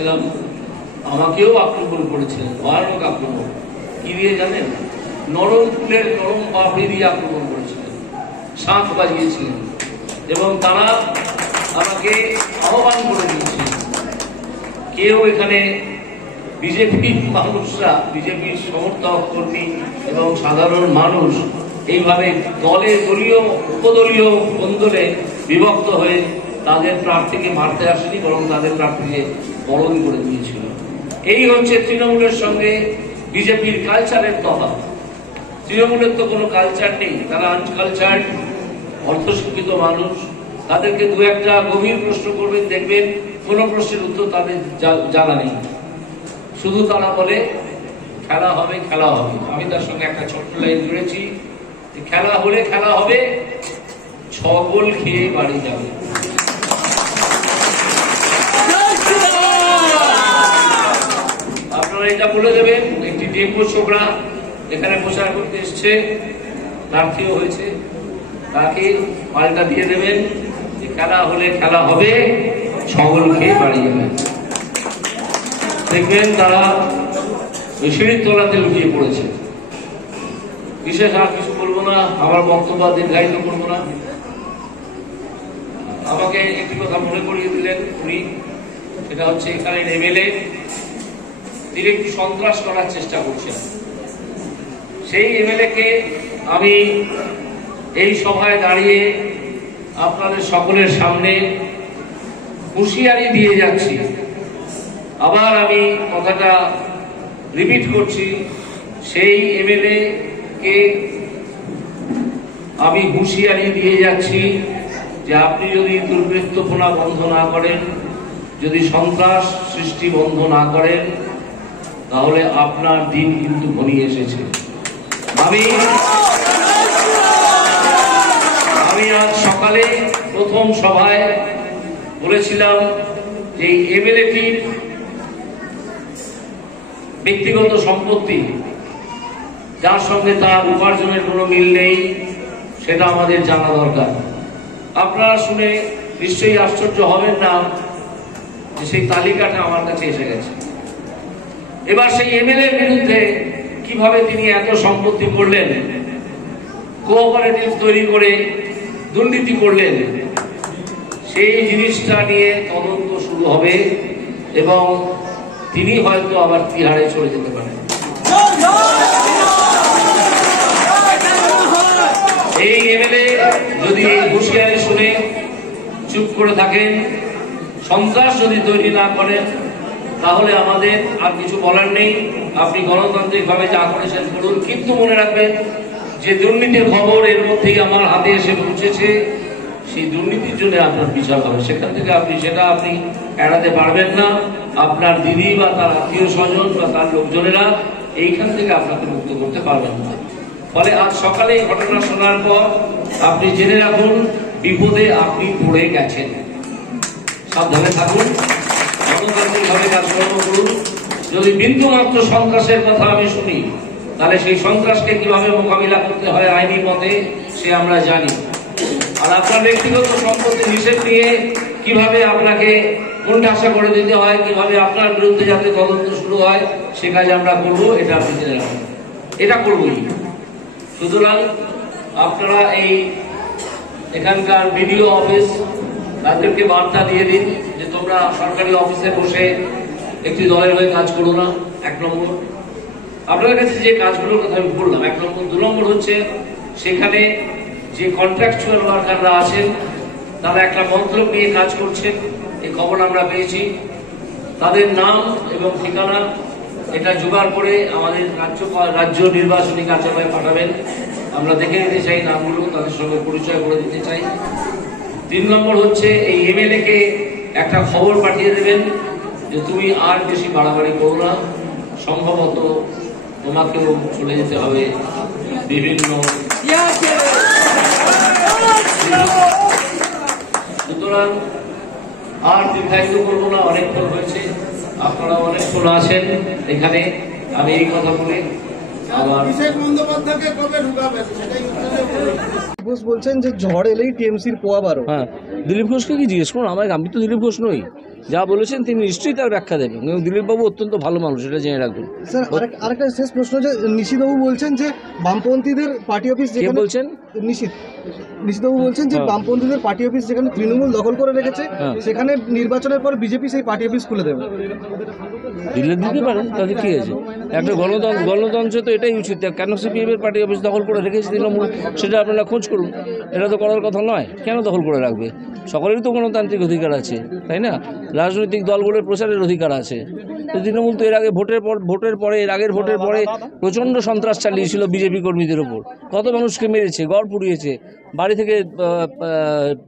যাচ্ছিলাম, আমাকেও আক্রমণ করেছিলেন, ভয়ানক আক্রমণ। কি দিয়ে জানেন? নরম ফুলের নরম পাপড়ি দিয়ে আক্রমণ করেছিলেন, শাঁখ বাজিয়েছিলেন এবং তারা আমাকে আহ্বান করে দিয়েছিলেন। কেউ এখানে বিজেপির মানুষরা, বিজেপির সমর্থক কর্মী এবং সাধারণ মানুষ এইভাবে দলে, দলীয় উপদলীয় কোন্দলে বিভক্ত হয়ে তাদের প্রার্থীকে মারতে আসেনি, বরং তাদের প্রার্থীকে বরণ করে দিয়েছিল। এই হচ্ছে তৃণমূলের সঙ্গে বিজেপির কালচারের তফাৎ। তৃণমূলের তো কোনো কালচার নেই, তারা আনকালচার্ড, অর্ধশিক্ষিত মানুষ। তাদেরকে দু একটা গভীর প্রশ্ন করবেন, দেখবেন কোনো প্রশ্নের উত্তর তাদের জানা নেই। শুধু তারা বলে খেলা হবে, খেলা হবে। আমি তার সঙ্গে একটা ছোট্ট লাইন জুড়েছি, খেলা হলে খেলা হবে, 6 গোল খেয়ে বাড়ি যাবে। আপনারা এটা বলে দেবেন, একটি ডেঙ্গু ছোকরা এখানে প্রচার করতে এসছে, প্রার্থীও হয়েছে, তাকে পাল্টা দিয়ে দেবেন যে খেলা হলে খেলা হবে, 6 গোল খেয়ে বাড়ি যাবে। দেখবেন তারা ওই সিঁড়ির তলাতে লুকিয়ে পড়েছে। বিশেষ আর কিছু বলবো না, আমার বক্তব্য দীর্ঘায়িত করবো না। আমাকে একটি কথা মনে করিয়ে দিলেন উনি, সেটা হচ্ছে এখানে এমএলএ তিনি একটু সন্ত্রাস করার চেষ্টা করছেন। সেই এমএলএ কে আমি এই সভায় দাঁড়িয়ে আপনাদের সকলের সামনে হুঁশিয়ারি দিয়ে যাচ্ছি। আবার আমি কথাটা রিপিট করছি, সেই এমএলএ কে আমি হুঁশিয়ারি দিয়ে যাচ্ছি যে আপনি যদি দুর্বৃত্তপনা বন্ধ না করেন, যদি সন্ত্রাস সৃষ্টি বন্ধ না করেন, তাহলে আপনার দিন কিন্তু ঘনিয়ে এসেছে। আমি আজ সকালে প্রথম সভায় বলেছিলাম যে এমএলএটির ব্যক্তিগত সম্পত্তি, যার সঙ্গে তার উপার্জনের কোনো মিল নেই, সেটা আমাদের জানা দরকার। আপনারা শুনে নিশ্চয়ই আশ্চর্য হবেন না যে সেই তালিকাটা আমার কাছে এসে গেছে। এবার সেই এমএলএ বিরুদ্ধে কিভাবে তিনি এত সম্পত্তি করলেন, কোঅপারেটিভ তৈরি করে দুর্নীতি করলেন, সেই জিনিসটা নিয়ে তদন্ত শুরু হবে এবং তিনি হয়তো আবার তিহাড়ে চলে যেতে পারেন। এই এমএলএ যদি এই হুঁশিয়ারি শুনে চুপ করে থাকেন, সন্ত্রাস যদি তৈরি না করেন, তাহলে আমাদের আর কিছু বলার নেই। আপনি গণতান্ত্রিকভাবে যা করেছেন করুন, কিন্তু মনে রাখবেন যে দুর্নীতির খবর এর মধ্যেই আমার হাতে এসে পৌঁছেছে, সেই দুর্নীতির জন্য আপনার বিচার হবে। সেখান থেকে আপনি এড়াতে পারবেন না। আপনার দিদি বা তার আত্মীয় স্বজন বা তার লোকজনেরা এইখান থেকে আপনাকে মুক্ত করতে পারবেন না। ফলে আজ সকালে এই ঘটনা শোনার পর আপনি জেনে রাখুন, বিপদে আপনি পড়ে গেছেন। সাবধানে থাকুন, গণতান্ত্রিকভাবে কাজকর্ম করুন। যদি বিন্দুমাত্র সন্ত্রাসের কথা আমি শুনি, তাহলে সেই সন্ত্রাসকে কিভাবে মোকাবিলা করতে হয় আইনি পথে, সে আমরা জানি। আর আপনার ব্যক্তিগত সম্পত্তি নিষেধ নিয়ে কিভাবে আপনাকে কোণঠাসা করে দিতে হয়, কিভাবে আপনার বিরুদ্ধে যাতে তদন্ত শুরু হয়, সে কাজ আমরা করবো। এটা আপনি জেনে রাখুন, এটা করবোই। সুতরাং আপনারা এই এখানকার বিডিও অফিস, তাদেরকে বার্তা দিয়ে দিন যে তোমরা সরকারি অফিসে বসে একটি দলের হয়ে কাজ করো না। 1 নম্বর, আপনাদের কাছে যে কাজগুলোর কথা আমি বললাম, 1 নম্বর। 2 নম্বর হচ্ছে, সেখানে যে কন্ট্রাকচুয়াল ওয়ার্কাররা আছেন, তারা একটা মতলব নিয়ে কাজ করছেন, এই খবর আমরা পেয়েছি। তাদের নাম এবং ঠিকানা এটা জোগাড় করে আমাদের রাজ্য নির্বাচনী কার্যালয়ে পাঠাবেন। আমরা দেখে নিতে চাই নামগুলো, তাদের সঙ্গে পরিচয় করে দিতে চাই। 3 নম্বর হচ্ছে, এই এমএলএ কে একটা খবর পাঠিয়ে দেবেন যে তুমি আর বেশি বাড়াবাড়ি করো না, সম্ভবত তোমাকেও চলে যেতে হবে বিভিন্ন। সুতরাং আর দীর্ঘায়িত করবো না, অনেকক্ষণ হয়েছে, আপনারা অনেকক্ষণ আছেন এখানে। আমি এই কথা বলে আমার ঘোষ বলছেন যে ঝড় এলেই টিএমসির পোয়া বারো। হ্যাঁ, দিলীপ ঘোষকে কি জিজ্ঞেস করুন, আমি তো দিলীপ ঘোষ নই। যা বলেছেন তিনি নিশ্চয়ই তার ব্যাখ্যা দেবেন, এবং দিলীপবাবু অত্যন্ত ভালো মানুষ, এটা জেনে রাখবেন। স্যার আরেকটা শেষ প্রশ্ন, যে নিশীথবাবু বলছেন যে বামপন্থীদের পার্টি অফিস কে যেখানে বলছেন? নিশীথবাবু বলছেন যে বামপন্থীদের পার্টি অফিস যেখানে তৃণমূল দখল করে রেখেছে সেখানে নির্বাচনের পর বিজেপি সেই পার্টি অফিস খুলে দেবে। দিলে দিতে পারেন, তাদের কি আছে? একটা গণতন্ত্রে তো এটাই উচিত। কেন সিপিএম এর পার্টি অফিস দখল করে রেখেছে তৃণমূল, সেটা আপনারা খোঁজ করুন। এটা তো করার কথা নয়, কেন দখল করে রাখবে? সকলেরই তো গণতান্ত্রিক অধিকার আছে, তাই না? রাজনৈতিক দলগুলোর প্রচারের অধিকার আছে। তো তৃণমূল তো এর আগে ভোটের পরে এর আগের ভোটের পরে প্রচণ্ড সন্ত্রাস চালিয়েছিল বিজেপি কর্মীদের ওপর, কত মানুষকে মেরেছে, গড় পুড়িয়েছে, বাড়ি থেকে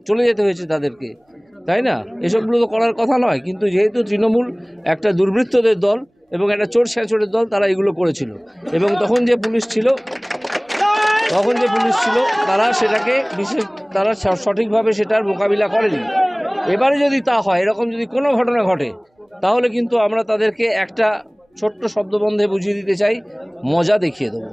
চলে যেতে হয়েছে তাদেরকে, তাই না? এসবগুলো তো করার কথা নয়, কিন্তু যেহেতু তৃণমূল একটা দুর্বৃত্তদের দল এবং একটা চোর ছেঁচড়ের দল, তারা এগুলো করেছিল। এবং তখন যে পুলিশ ছিল তারা সেটাকে তারা সঠিকভাবে সেটার মোকাবিলা করেনি। এবারে যদি তা হয়, এরকম যদি কোনো ঘটনা ঘটে, তাহলে কিন্তু আমরা তাদেরকে একটা ছোট্ট শব্দবন্ধে বুঝিয়ে দিতে চাই, মজা দেখিয়ে দেবো।